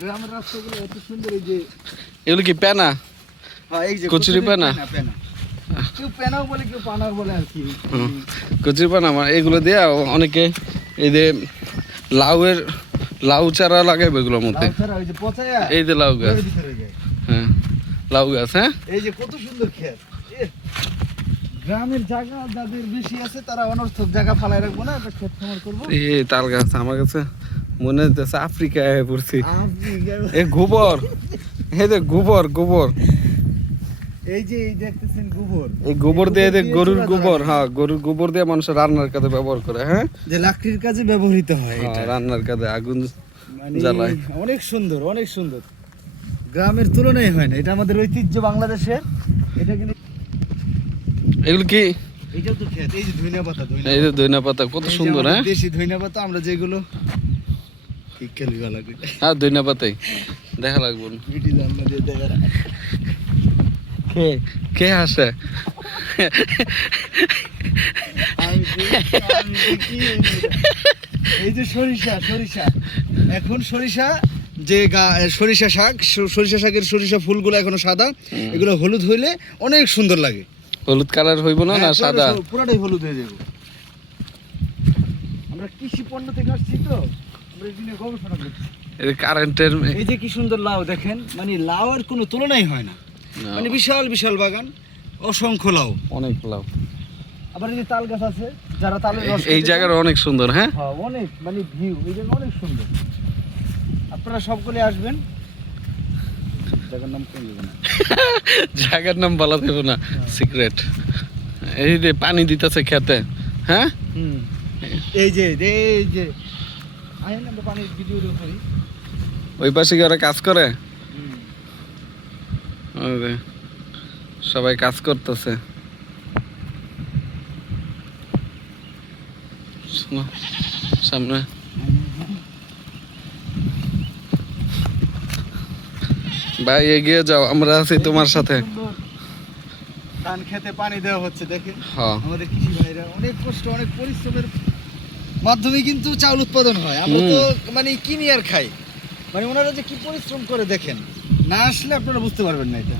গ্রামের রাস্তাগুলো এত সুন্দর। এই যে এগুলো কি পেনা? হ্যাঁ, এই যে কচুরি পেনা। কেউ পেনাও বলে, কেউ পানাও বলে আর কি। কচুরি পানা এগুলো দিয়ে অনেকে এই যে লাউ চারা লাগাইবে এগুলোর মধ্যে। ওই যে পচায়া এই যে লাউ গাছ, ভিতরে যায়। হ্যাঁ লাউ গাছ। হ্যাঁ, এই যে কত সুন্দর ক্ষেত। গ্রামের জায়গা যাদের বেশি আছে তারা অনর্থক জায়গা ফালাই রাখবো না, একটা ক্ষেত খামার করবো। এই তাল গাছ আমার কাছে মনে হচ্ছে আফ্রিকায় পড়ছি। এ গোবর, এই যে গোবর এই যে এই দেখতেছেন গোবর, এই গোবর দিয়ে গরুর গোবর, হ্যাঁ গরুর গোবর দিয়ে মানুষ রান্নার কাজে ব্যবহার করে। হ্যাঁ, যে লাকড়ির কাজে ব্যবহৃত হয় এটা, রান্নার কাজে আগুন মানে জ্বালায়। অনেক সুন্দর, অনেক সুন্দর। গ্রামের তুলনায় হয় না, এটা আমাদের ঐতিহ্য বাংলাদেশের। এটা কিন্তু এগুলো কি? এইটাও তো ক্ষেত। এই যে ধইনা পাতা, এই যে ধইনা পাতা কত সুন্দর। হ্যাঁ, দেশি ধইনা পাতা, আমরা যেগুলো কি খেলবা লাগে। হ্যাঁ ধইনা পাতাই দেখা লাগবে। ভিডিও আমরা দিয়ে দেখা। কে আসে? এই যে সরিষা এখন সরিষা যে সরিষা শাকের সরিষা ফুলগুলো এখনো সাদা, এগুলো হলুদ হইলে অনেক সুন্দর লাগে। হলুদ কালার হইব না? না সাদা? পুরোটাই হলুদ হয়ে যাবে। আমরা কৃষি পণ্য থেকে আসছি তো, আমরা এই নিয়ে গবেষণা করছি। এই কারেন্টের এই যে কি সুন্দর লাউ দেখেন, মানে লাউয়ের কোনো তুলনাই হয় না। মানে বিশাল বিশাল বাগান, অসংখ্য লাউ, অনেক লাউ। আবার এই যে তাল গাছ আছে, যারা তালের রস এই জায়গাটা অনেক সুন্দর। হ্যাঁ, অনেক মানে ভিউ, এই জায়গা অনেক সুন্দর। আপনারা সবগুলো আসবেন। জায়গার নাম কোন জায়গা? জায়গার নাম বলা দেব না, সিক্রেট। এই যে পানি দিতেছে খেতে। হ্যাঁ, এই যে আইন আমরা পানির ভিডিও করি। ওই পাশে কি ওরা কাজ করে? ওই যে সবাই কাজ করতেছে। সামনে ভাই এগিয়ে যাও, আমরা আছি তোমার সাথে। ধান খেতে পানি দেওয়া হচ্ছে দেখেন। হ্যাঁ, আমাদের কৃষি ভাইরা অনেক কষ্ট, অনেক পরিশ্রমের মাধ্যমে কিন্তু চাউল উৎপাদন হয়। আমরা তো মানে কিনি আর খাই, মানে ওনারা যে কি পরিশ্রম করে দেখেন, না আসলে আপনারা বুঝতে পারবেন না এটা।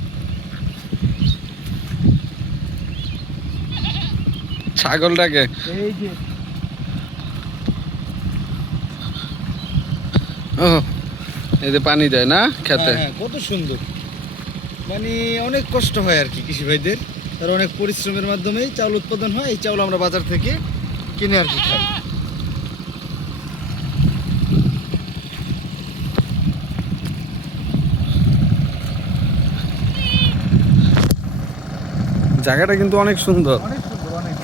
ছাগলটাকে এই যে এই যে পানি দেয় না খেতে। কত সুন্দর, মানে অনেক কষ্ট হয় আর কি কৃষি ভাইদের, তার অনেক পরিশ্রমের মাধ্যমেই চাউল উৎপাদন হয়। এই চাউল আমরা বাজার থেকে কিনে আর কি খাই। জায়গাটা কিন্তু অনেক সুন্দর। অনেক সুন্দর, অনেক।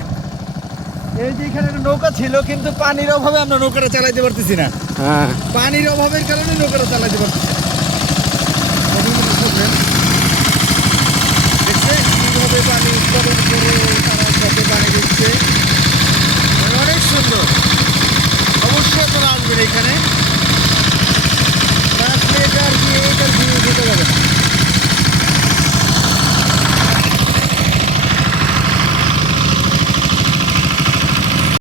এই যে এখানে একটা নৌকা ছিল, কিন্তু পানির অভাবে আমরা নৌকাটা চালাইতে পারতেছি না। হ্যাঁ, পানির অভাবের কারণে নৌকাটা চালাইতে পারতেছি না।